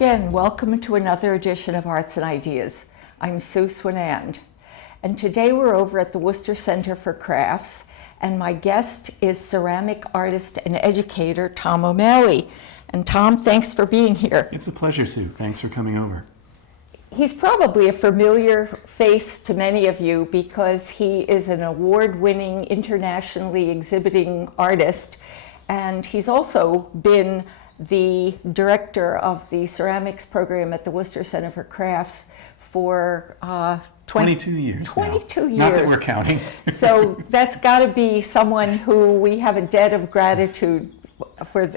again, welcome to another edition of Arts and Ideas. I'm Sue Swinand, and today we're over at the Worcester Center for Crafts, and my guest is ceramic artist and educator Tom O'Malley. And Tom, thanks for being here. It's a pleasure, Sue. Thanks for coming over. He's probably a familiar face to many of you because he is an award-winning, internationally exhibiting artist, and he's also been the director of the ceramics program at the Worcester Center for Crafts for 22 years 22 now. years. Not that we're counting. So that's got to be someone who we have a debt of gratitude for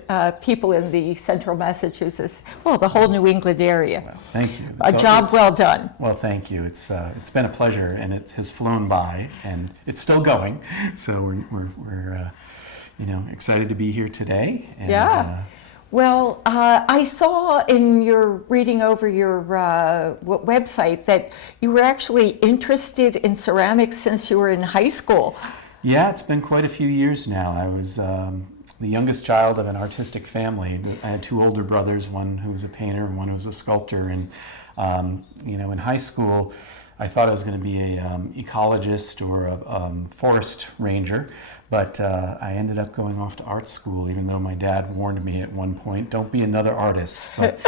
people in the central Massachusetts, well, the whole New England area. Well, thank you. A job well done. Well, thank you. It's been a pleasure, and it has flown by, and it's still going. So we're excited to be here today. And, yeah. Well, I saw in your reading over your website that you were actually interested in ceramics since you were in high school. Yeah, it's been quite a few years now. I was the youngest child of an artistic family. I had two older brothers, one who was a painter and one who was a sculptor. And in high school, I thought I was going to be an ecologist or a forest ranger, but I ended up going off to art school, even though my dad warned me at one point, don't be another artist. But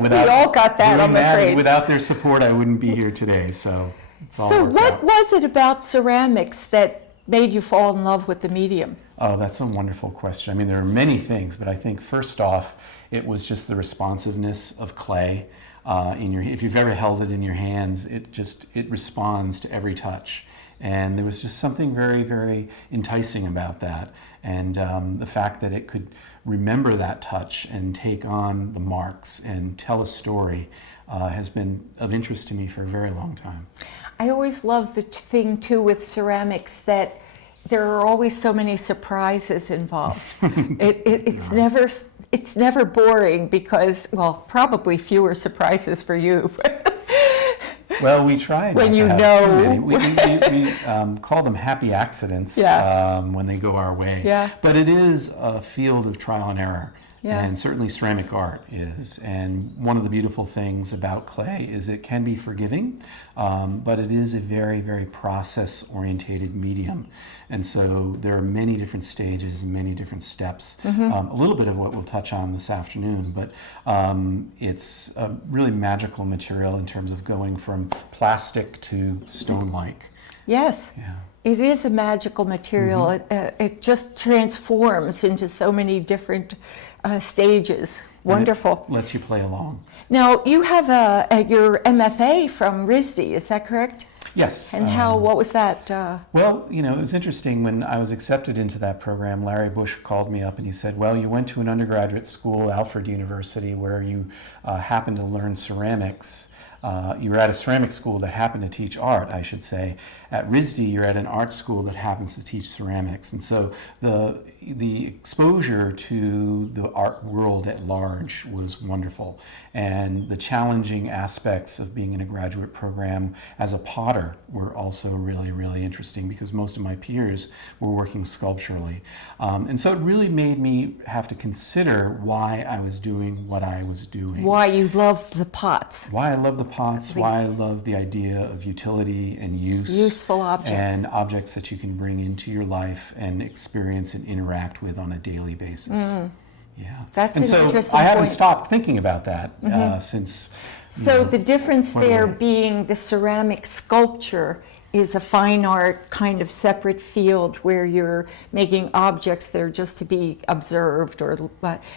without, we all got that, I'm afraid. Without their support, I wouldn't be here today. So it's all So worked what out. was it about ceramics that made you fall in love with the medium? Oh, that's a wonderful question. I mean, there are many things, but I think first off, it was just the responsiveness of clay. If you've ever held it in your hands, it responds to every touch. And there was just something very, very enticing about that. And the fact that it could remember that touch and take on the marks and tell a story has been of interest to me for a very long time. I always love the thing too with ceramics that there are always so many surprises involved. It's never boring because, well, probably fewer surprises for you. Well, we try when not you to have know. too many. We call them happy accidents when they go our way. Yeah. But it is a field of trial and error. Yeah. And certainly ceramic art is. And one of the beautiful things about clay is it can be forgiving, but it is a very, very process-orientated medium. And so there are many different stages and many different steps. A little bit of what we'll touch on this afternoon, but it's a really magical material in terms of going from plastic to stone-like. Yes. Yeah. It is a magical material. It just transforms into so many different stages. Wonderful. And it lets you play along. Now, you have your MFA from RISD, is that correct? Yes. And what was that? Well, it was interesting. When I was accepted into that program, Larry Bush called me up and he said, well, you went to an undergraduate school, Alfred University, where you happened to learn ceramics. You were at a ceramic school that happened to teach art, I should say. At RISD, you're at an art school that happens to teach ceramics. And so the exposure to the art world at large was wonderful. And the challenging aspects of being in a graduate program as a potter were also really, really interesting because most of my peers were working sculpturally. And so it really made me have to consider why I was doing what I was doing. Why you loved the pots. Why I love the pots, why I love the idea of utility and use. Useful objects. And objects that you can bring into your life and experience and interact with on a daily basis. Yeah. That's and an so interesting I haven't point. stopped thinking about that since. So the difference there away. being the ceramic sculpture is a fine art kind of separate field where you're making objects that are just to be observed,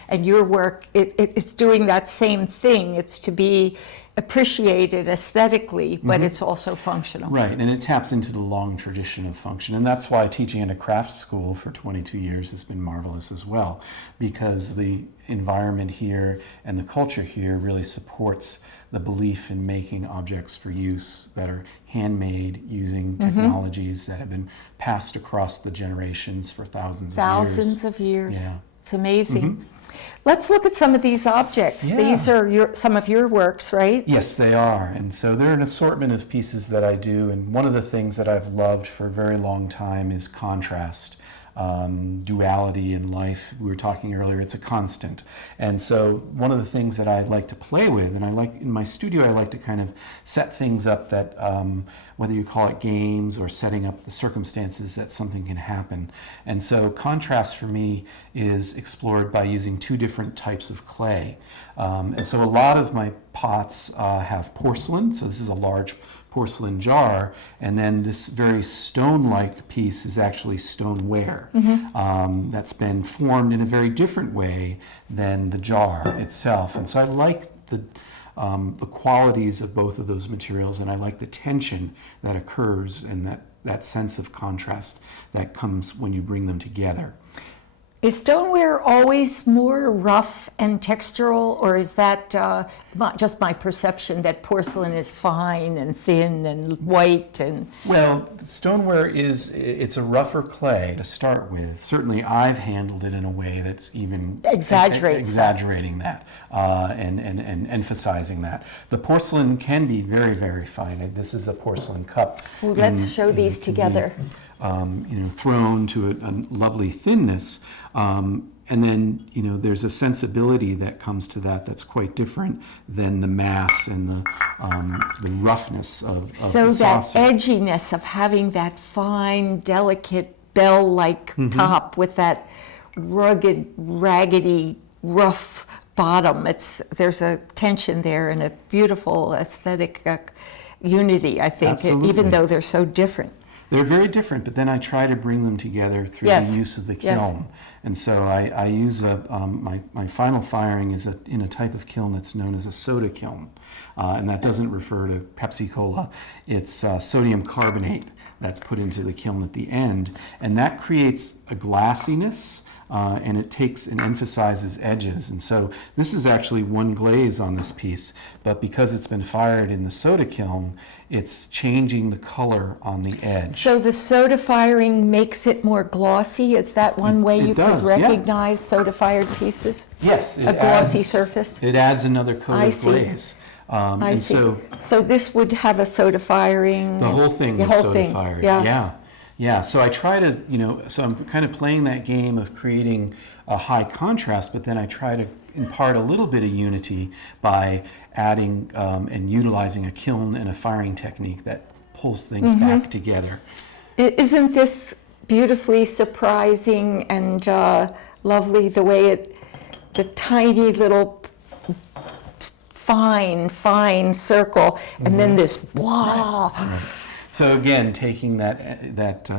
and your work, it's doing that same thing. It's to be appreciated aesthetically, but it's also functional. Right, and it taps into the long tradition of function. And that's why teaching at a craft school for 22 years has been marvelous as well, because the environment here and the culture here really supports the belief in making objects for use that are handmade using technologies that have been passed across the generations for thousands of years. Yeah. It's amazing. Let's look at some of these objects. Yeah. These are some of your works, right? Yes, they are. And so they're an assortment of pieces that I do. And one of the things that I've loved for a very long time is contrast. duality in life. We were talking earlier, it's a constant. And so one of the things that I like to play with, and I like in my studio, I like to kind of set things up that, whether you call it games or setting up the circumstances that something can happen. And so contrast for me is explored by using two different types of clay. And so a lot of my pots have porcelain, so this is a large porcelain jar, and then this very stone-like piece is actually stoneware that's been formed in a very different way than the jar itself. And so I like the qualities of both of those materials, and I like the tension that occurs and that sense of contrast that comes when you bring them together. Is stoneware always more rough and textural, or is that just my perception that porcelain is fine and thin and white? And well, stoneware it's a rougher clay to start with. Certainly, I've handled it in a way that's even exaggerating that and emphasizing that. The porcelain can be very, very fine. This is a porcelain cup. Well, let's show these together. Thrown to a lovely thinness. And then, there's a sensibility that comes to that's quite different than the mass and the roughness of so the that saucer. Edginess of having that fine, delicate bell-like top with that rugged, raggedy, rough bottom. There's a tension there and a beautiful aesthetic unity, I think, Absolutely. Even though they're so different. They're very different, but then I try to bring them together through the use of the kiln. Yes. And so I use my final firing is in a type of kiln that's known as a soda kiln. And that doesn't refer to Pepsi Cola. It's sodium carbonate that's put into the kiln at the end. And that creates a glassiness, and it takes and emphasizes edges. And so this is actually one glaze on this piece, but because it's been fired in the soda kiln, it's changing the color on the edge. So the soda firing makes it more glossy? Is that one way you could recognize soda-fired pieces? Yes. A glossy surface? It adds another coat I of see. glaze. I see. So this would have a soda firing? The whole thing was soda fired. Yeah. So I try to, so I'm kind of playing that game of creating a high contrast, but then I try to impart a little bit of unity by adding and utilizing a kiln and a firing technique that pulls things back together. Isn't this beautifully surprising and lovely, the way the tiny little fine circle, and then this blah. So again, taking that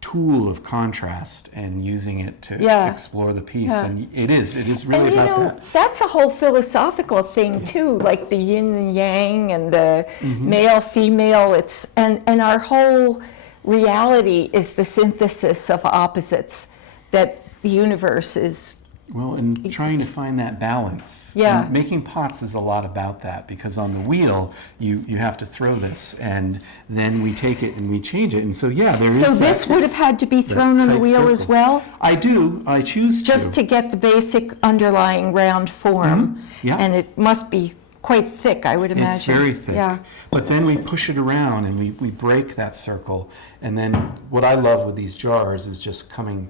tool of contrast and using it to explore the piece, and it is really about that. That's a whole philosophical thing too, like the yin and yang and the male, female. And our whole reality is the synthesis of opposites. That the universe is. Well, and trying to find that balance. Yeah. And making pots is a lot about that, because on the wheel, you have to throw this, and then we take it and we change it. And so, there is So this would have had to be thrown on the wheel as well? I do. I choose to. Just to get the basic underlying round form. Yeah. And it must be quite thick, I would imagine. It's very thick. Yeah. But then we push it around and we break that circle. And then what I love with these jars is just coming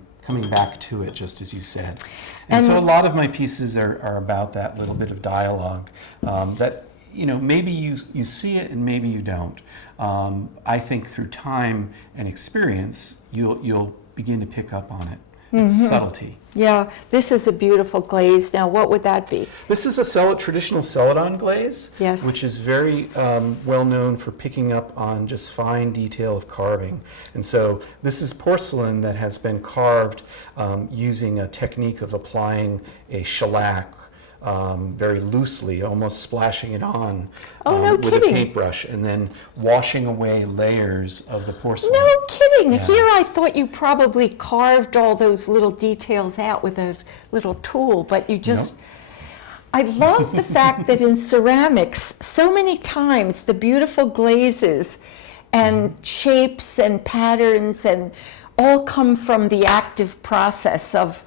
back to it, just as you said. And so a lot of my pieces are about that little bit of dialogue that, maybe you see it and maybe you don't. I think through time and experience, you'll begin to pick up on it. It's subtlety. Yeah, this is a beautiful glaze. Now, what would that be? This is a traditional Celadon Glaze, Yes. which is very well known for picking up on just fine detail of carving. And so this is porcelain that has been carved using a technique of applying a shellac very loosely, almost splashing it on with a paintbrush, and then washing away layers of the porcelain. No kidding. Yeah. Here I thought you probably carved all those little details out with a little tool, but you just... Nope. I love the fact that in ceramics, so many times the beautiful glazes and shapes and patterns and all come from the active process of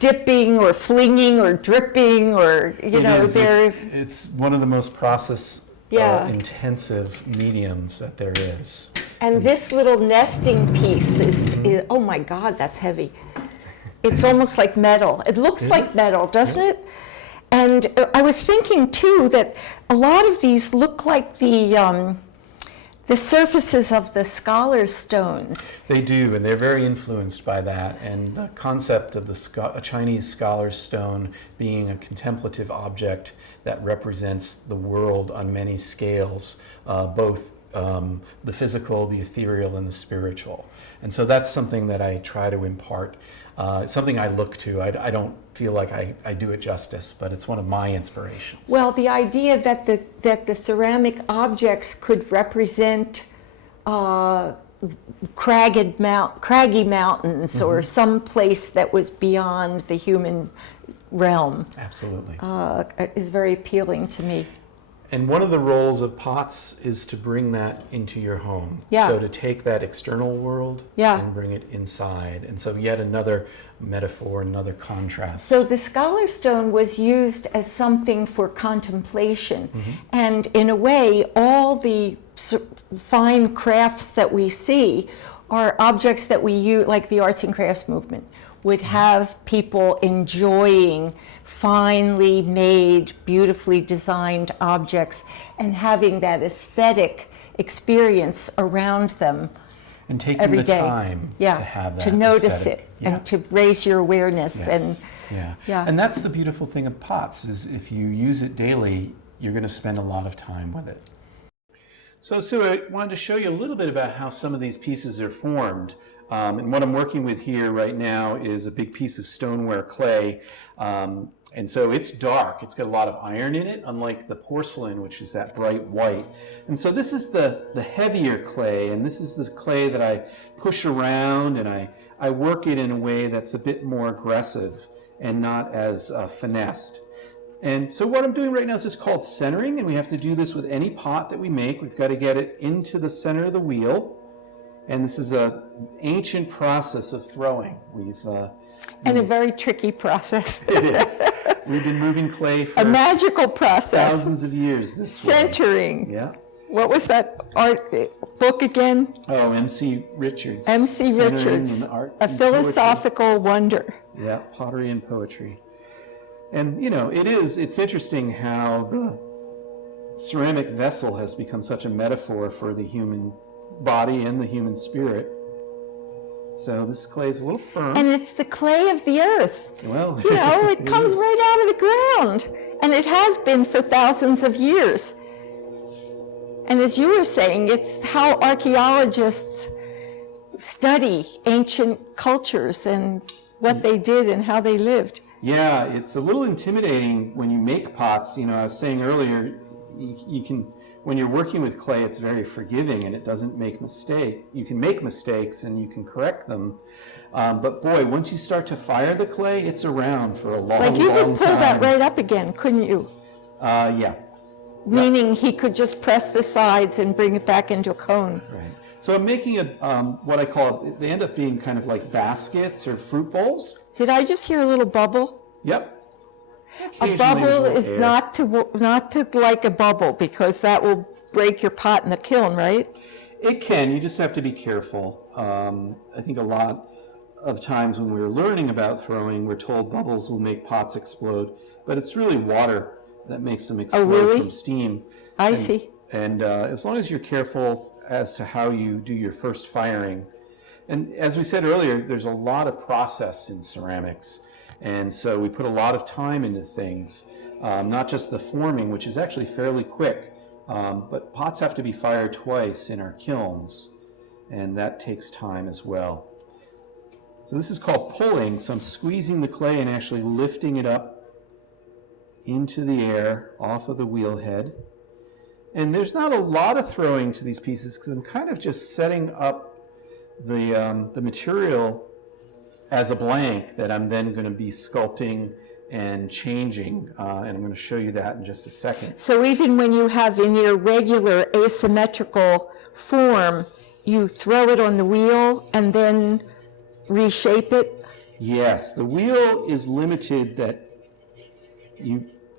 dipping or flinging or dripping, or it's one of the most process intensive mediums that there is. And this little nesting piece is, oh my God, that's heavy. It's almost like metal. It looks like metal, doesn't it? And I was thinking too that a lot of these look like the surfaces of the scholar's stones. They do, and they're very influenced by that. And the concept of a Chinese scholar's stone being a contemplative object that represents the world on many scales, both the physical, the ethereal, and the spiritual. And so that's something that I try to impart. It's something I look to. I don't feel like I do it justice, but it's one of my inspirations. Well, the idea that the ceramic objects could represent craggy mountains or some place that was beyond the human realm. Absolutely. Is very appealing to me. And one of the roles of pots is to bring that into your home. Yeah. So to take that external world and bring it inside. And so yet another metaphor, another contrast. So the scholar stone was used as something for contemplation. And in a way, all the fine crafts that we see are objects that we use, like the arts and crafts movement, would have people enjoying finely made, beautifully designed objects and having that aesthetic experience around them and taking every the day. time to have that to notice aesthetic. it and to raise your awareness. Yes. And And that's the beautiful thing of pots, is if you use it daily, you're going to spend a lot of time with it. So Sue, I wanted to show you a little bit about how some of these pieces are formed. And what I'm working with here right now is a big piece of stoneware clay. And so it's dark. It's got a lot of iron in it, unlike the porcelain, which is that bright white. And so this is the heavier clay, and this is the clay that I push around, and I work it in a way that's a bit more aggressive and not as finessed. And so what I'm doing right now is just called centering, and we have to do this with any pot that we make. We've got to get it into the center of the wheel. And this is an ancient process of throwing. and a very tricky process. It is. We've been moving clay for a magical process. thousands of years this way. Centering. Yeah. What was that art book again? Oh, M.C. Richards. M.C. Centering Richards, in art A and Philosophical Wonder. poetry. Yeah, pottery and poetry. And, you know, it's interesting how the ceramic vessel has become such a metaphor for the human body and the human spirit. So this clay is a little firm. And it's the clay of the earth. Well, You know, it comes is. right out of the ground. And it has been for thousands of years. And as you were saying, it's how archaeologists study ancient cultures and what they did and how they lived. Yeah, it's a little intimidating when you make pots. You know, I was saying earlier, you can, when you're working with clay, it's very forgiving and it doesn't make mistakes. You can make mistakes and you can correct them. But boy, once you start to fire the clay, it's around for a long, Like you long could pull time. that right up again, couldn't you? Yeah. Meaning he could just press the sides and bring it back into a cone. Right. So I'm making what I call, they end up being kind of like baskets or fruit bowls. Did I just hear a little bubble? Yep. A Occasionally bubble there's a is little air. not to like a bubble, because that will break your pot in the kiln, right? It can. You just have to be careful. I think a lot of times when we're learning about throwing, we're told bubbles will make pots explode, but it's really water that makes them explode really? from steam. I see. And as long as you're careful as to how you do your first firing. And as we said earlier, there's a lot of process in ceramics. And so we put a lot of time into things, not just the forming, which is actually fairly quick, but pots have to be fired twice in our kilns, and that takes time as well. So this is called pulling. So I'm squeezing the clay and actually lifting it up into the air off of the wheel head. And there's not a lot of throwing to these pieces because I'm kind of just setting up the material as a blank that I'm then going to be sculpting and changing, and I'm going to show you that in just a second. So even when you have in your regular asymmetrical form, you throw it on the wheel and then reshape it? Yes, the wheel is limited that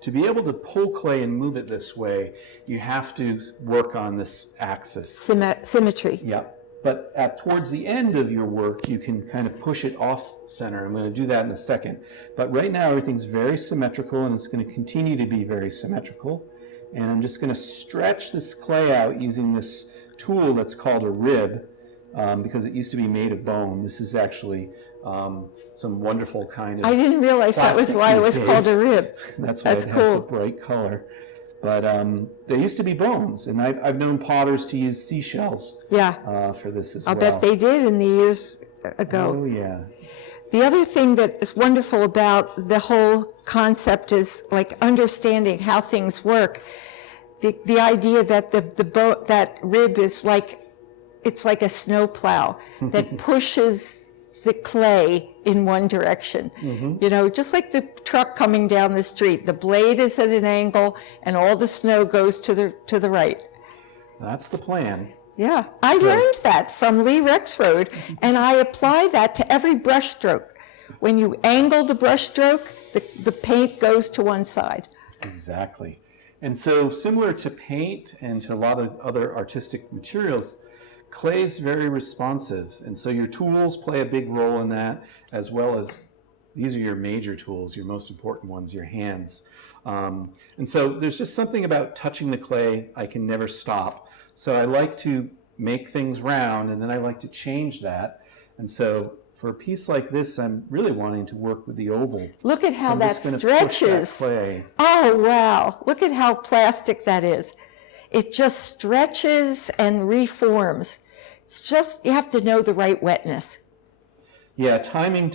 to be able to pull clay and move it this way, you have to work on this axis. Symmetry. Yeah. But towards the end of your work, you can kind of push it off center. I'm going to do that in a second. But right now, everything's very symmetrical, and it's going to continue to be very symmetrical. And I'm just going to stretch this clay out using this tool that's called a rib, because it used to be made of bone. This is actually some wonderful kind of I didn't realize that was why it was called a rib. That's why it has a bright color. But they used to be bones, and I've known potters to use seashells for this as well. I'll bet they did in the years ago. Oh, yeah. The other thing that is wonderful about the whole concept is like understanding how things work. The idea that that rib is like, it's like a snowplow that pushes the clay in one direction. Mm-hmm. You know, just like the truck coming down the street, the blade is at an angle and all the snow goes to the right. That's the plan. Yeah, I learned that from Lee Rexroad, and I apply that to every brush stroke. When you angle the brush stroke, the paint goes to one side. Exactly. And so similar to paint and to a lot of other artistic materials, clay is very responsive, and so your tools play a big role in that, as well as these are your major tools, your most important ones, your hands. And so there's just something about touching the clay I can never stop. So I like to make things round, and then I like to change that. And so for a piece like this, I'm really wanting to work with the oval. Look at how so that stretches. That clay. Oh, wow. Look at how plastic that is. It just stretches and reforms. It's just, you have to know the right wetness. Yeah, timing.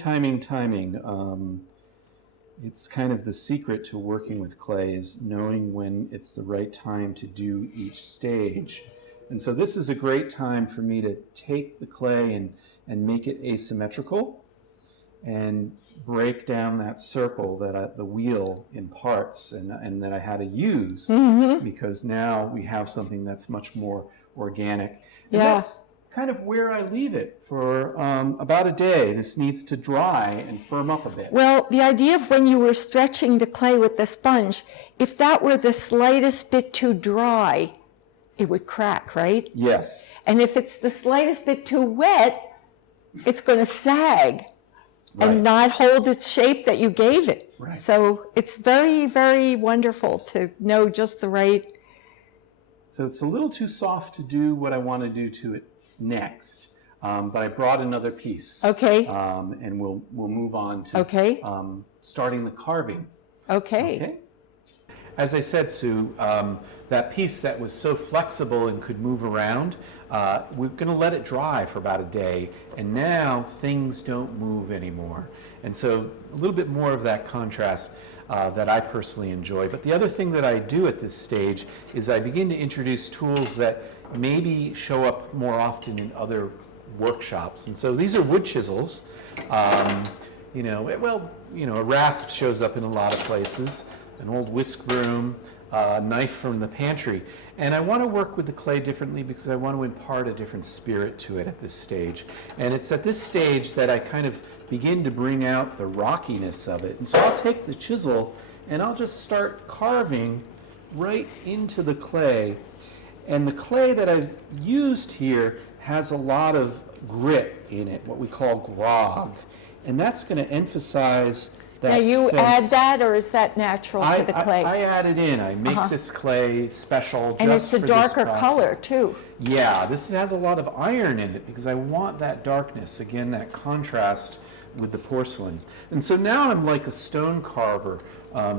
It's kind of the secret to working with clay is knowing when it's the right time to do each stage. And so this is a great time for me to take the clay and make it asymmetrical and break down that circle, the wheel in parts, and that I had to use because now we have something that's much more organic. And that's kind of where I leave it for about a day. This needs to dry and firm up a bit. Well, the idea of when you were stretching the clay with the sponge, if that were the slightest bit too dry, it would crack, right? Yes. And if it's the slightest bit too wet, it's going to sag and not hold its shape that you gave it. Right. So it's very, very wonderful to know just the right. So it's a little too soft to do what I want to do to it next, but I brought another piece. Okay. And we'll move on to starting the carving. Okay. As I said, Sue, that piece that was so flexible and could move around, we're going to let it dry for about a day, and now things don't move anymore. And so a little bit more of that contrast that I personally enjoy. But the other thing that I do at this stage is I begin to introduce tools that maybe show up more often in other workshops. And so these are wood chisels. A rasp shows up in a lot of places, an old whisk broom, a knife from the pantry. And I want to work with the clay differently because I want to impart a different spirit to it at this stage. And it's at this stage that I kind of begin to bring out the rockiness of it. And so I'll take the chisel and I'll just start carving right into the clay. And the clay that I've used here has a lot of grit in it, what we call grog. And that's going to emphasize that now you sense. add that, or is that natural to the clay? I add it in. I make this clay special and just it's a for darker this color too. Yeah, this has a lot of iron in it because I want that darkness, again, that contrast with the porcelain. And so now I'm like a stone carver,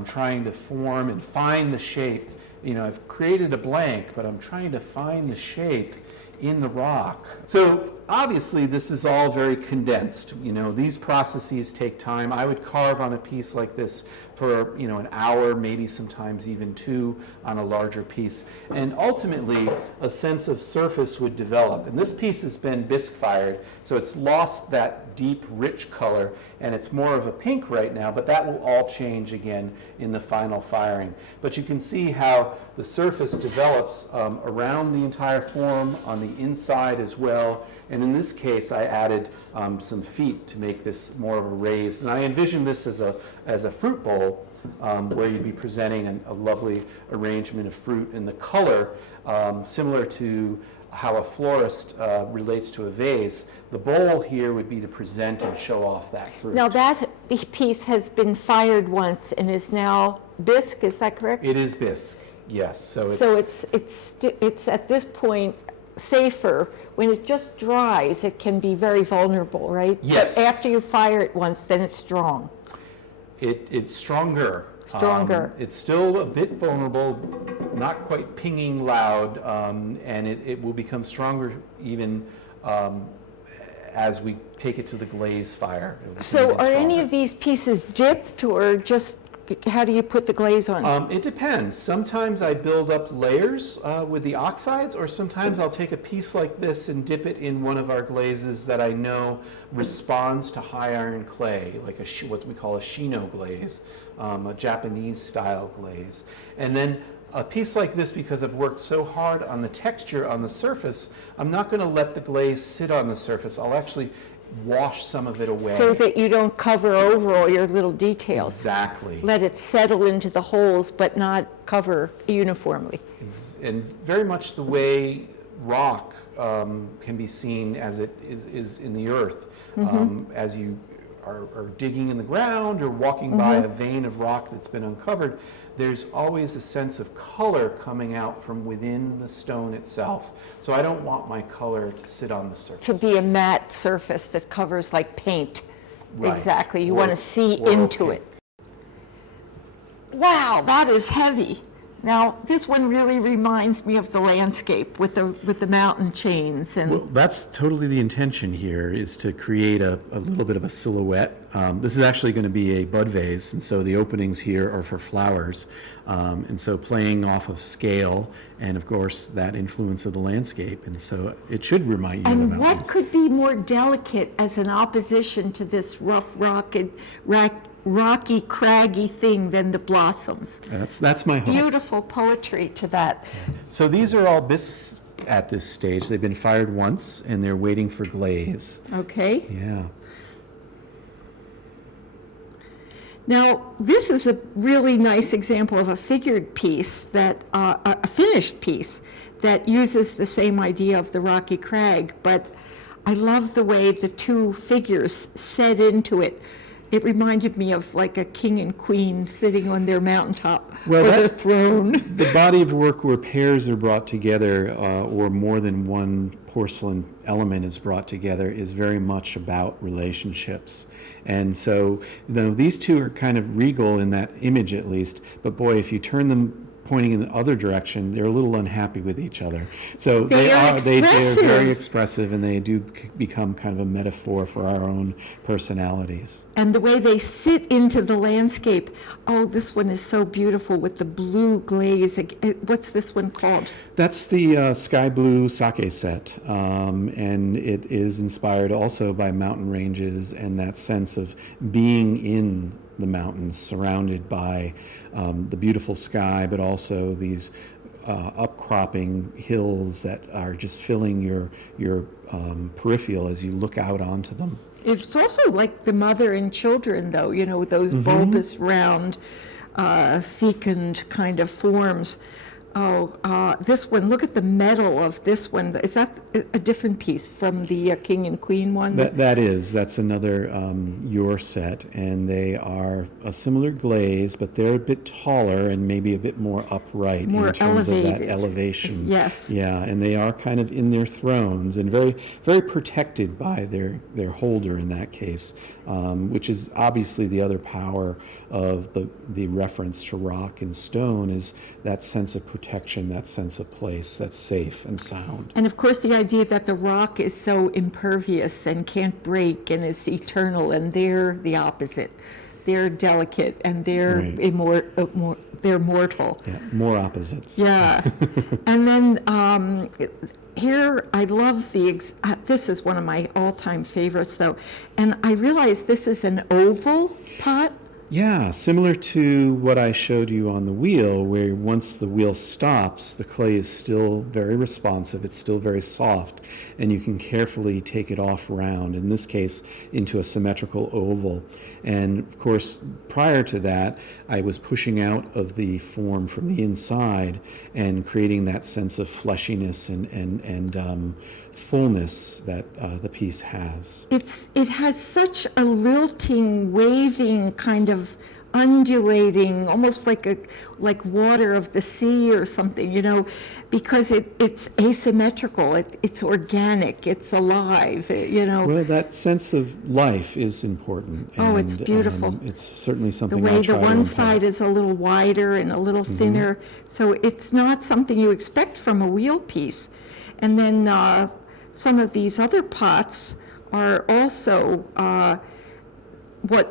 trying to form and find the shape. You know, I've created a blank, but I'm trying to find the shape in the rock. So obviously this is all very condensed. You know, these processes take time. I would carve on a piece like this for, an hour, maybe sometimes even 2 on a larger piece. And ultimately a sense of surface would develop. And this piece has been bisque fired, so it's lost that deep, rich color, and it's more of a pink right now, but that will all change again in the final firing. But you can see how the surface develops around the entire form, on the inside as well, and And in this case, I added some feet to make this more of a raised. And I envision this as a fruit bowl where you'd be presenting a lovely arrangement of fruit. And the color, similar to how a florist relates to a vase, the bowl here would be to present and show off that fruit. Now that piece has been fired once and is now bisque, is that correct? It is bisque, yes. So it's at this point safer. When it just dries, it can be very vulnerable, right? Yes. But after you fire it once, then it's strong. It's stronger. Stronger. It's still a bit vulnerable, not quite pinging loud, and it will become stronger even as we take it to the glaze fire. So are any of these pieces dipped, or just how do you put the glaze on? It depends. Sometimes I build up layers with the oxides, or sometimes I'll take a piece like this and dip it in one of our glazes that I know responds to high iron clay, like what we call a Shino glaze, a Japanese style glaze. And then a piece like this, because I've worked so hard on the texture on the surface, I'm not going to let the glaze sit on the surface. I'll actually wash some of it away. So that you don't cover over all your little details. Exactly. Let it settle into the holes, but not cover uniformly. And very much the way rock can be seen as it is in the earth. As you are digging in the ground or walking by a vein of rock that's been uncovered, there's always a sense of color coming out from within the stone itself. So I don't want my color to sit on the surface. To be a matte surface that covers like paint. Right. Exactly. You want to see into it. Wow, that is heavy. Now, this one really reminds me of the landscape with the mountain chains. And well, that's totally the intention here, is to create a little bit of a silhouette. This is actually going to be a bud vase, and so the openings here are for flowers. And so playing off of scale and, of course, that influence of the landscape. And so it should remind you of the And mountains. what could be more delicate as an opposition to this rough, rocky, craggy thing than the blossoms? That's my hope. Beautiful poetry to that. So these are all bisques at this stage. They've been fired once, and they're waiting for glaze. Okay. Yeah. Now, this is a really nice example of a figured piece that, a finished piece that uses the same idea of the rocky crag, but I love the way the two figures set into it. It reminded me of like a king and queen sitting on their mountaintop or their throne. The body of work where pairs are brought together or more than one porcelain element is brought together is very much about relationships. And so, these two are kind of regal in that image at least, but boy, if you turn them pointing in the other direction, they're a little unhappy with each other. So they're very expressive, and they do become kind of a metaphor for our own personalities. And the way they sit into the landscape. Oh, this one is so beautiful with the blue glaze. What's this one called? That's the Sky Blue Sake set, and it is inspired also by mountain ranges and that sense of being in the mountains, surrounded by the beautiful sky, but also these upcropping hills that are just filling your peripheral as you look out onto them. It's also like the mother and children, though, those bulbous, round, fecund kind of forms. Oh, this one, look at the metal of this one. Is that a different piece from the king and queen one? That's another your set, and they are a similar glaze, but they're a bit taller and maybe a bit more upright More in terms elevated. of that elevation. Yes. Yeah, and they are kind of in their thrones and very, very protected by their holder in that case, which is obviously the other power of the reference to rock and stone, is that sense of protection, that sense of place that's safe and sound. And of course, the idea that the rock is so impervious and can't break and is eternal, and they're the opposite. They're delicate and they're they're mortal. Yeah, more opposites. Yeah. And then here, I love this is one of my all-time favorites, though. And I realize this is an oval pot. Yeah, similar to what I showed you on the wheel, where once the wheel stops, the clay is still very responsive, it's still very soft, and you can carefully take it off round, in this case, into a symmetrical oval. And of course, prior to that, I was pushing out of the form from the inside and creating that sense of fleshiness and fullness that the piece has. It has such a lilting, waving, kind of undulating, almost like water of the sea or something, because it's asymmetrical, it's organic, it's alive, Well, that sense of life is important. Oh, it's beautiful. It's certainly The something way I try the to one impart. side is a little wider and a little thinner, so it's not something you expect from a wheel piece. And then some of these other pots are also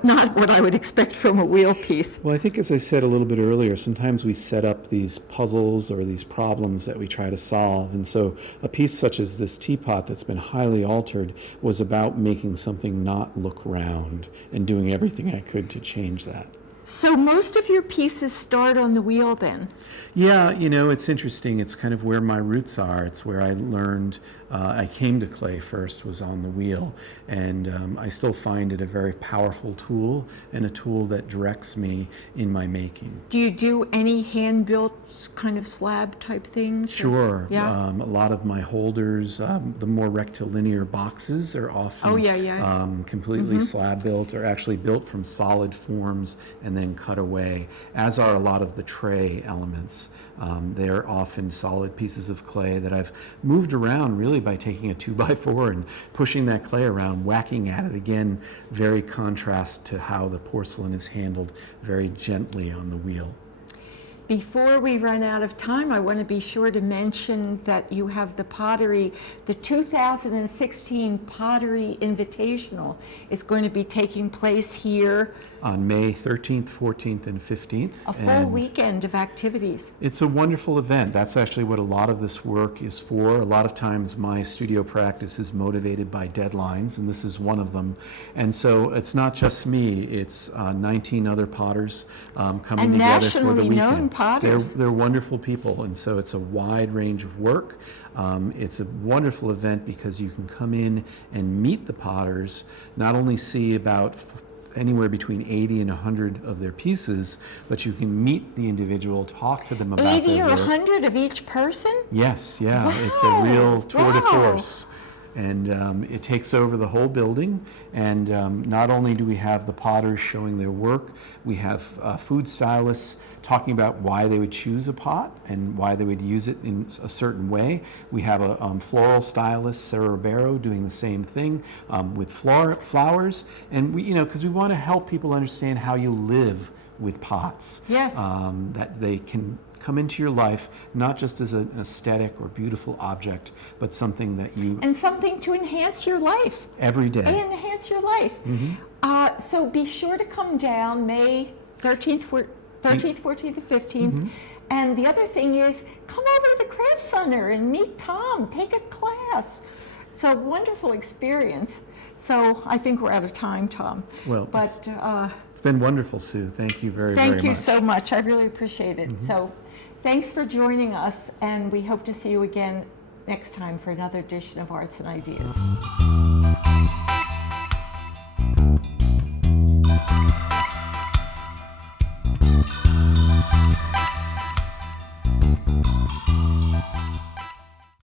not what I would expect from a wheel piece. Well, I think, as I said a little bit earlier, sometimes we set up these puzzles or these problems that we try to solve. And so a piece such as this teapot that's been highly altered was about making something not look round and doing everything I could to change that. So most of your pieces start on the wheel then? Yeah, it's interesting. It's kind of where my roots are. It's where I learned. I came to clay first, was on the wheel, and I still find it a very powerful tool and a tool that directs me in my making. Do you do any hand-built kind of slab type things? Sure. Yeah. A lot of my holders, the more rectilinear boxes are often Oh, yeah. completely slab built or actually built from solid forms and then cut away, as are a lot of the tray elements. They're often solid pieces of clay that I've moved around really by taking a 2x4 and pushing that clay around, whacking at it again, very contrast to how the porcelain is handled very gently on the wheel. Before we run out of time, I want to be sure to mention that you have the 2016 Pottery Invitational is going to be taking place here. On May 13th, 14th, and 15th. A full weekend of activities. It's a wonderful event. That's actually what a lot of this work is for. A lot of times my studio practice is motivated by deadlines, and this is one of them. And so it's not just me, it's 19 other potters coming And together for the nationally weekend. known potters. They're wonderful people, and so it's a wide range of work. It's a wonderful event because you can come in and meet the potters, not only see about anywhere between 80 and 100 of their pieces, but you can meet the individual, talk to them about 80 their or work. 100 of each person? Yes, yeah, Wow. it's a real tour de Wow. force. And it takes over the whole building. And not only do we have the potters showing their work, we have food stylists talking about why they would choose a pot and why they would use it in a certain way. We have a floral stylist, Sarah Ribeiro, doing the same thing with flowers. And we, because we want to help people understand how you live with pots. Yes. That they can come into your life not just as an aesthetic or beautiful object, but something that you And something to enhance your life. every day. Enhance your life. So be sure to come down May 13th, 14th, and 15th. And the other thing is, come over to the Craft Center and meet Tom. Take a class. It's a wonderful experience. So I think we're out of time, Tom. Well, but it's been wonderful, Sue. Thank you very, very much. thank you so much. I really appreciate it. So thanks for joining us, and we hope to see you again next time for another edition of Arts and Ideas.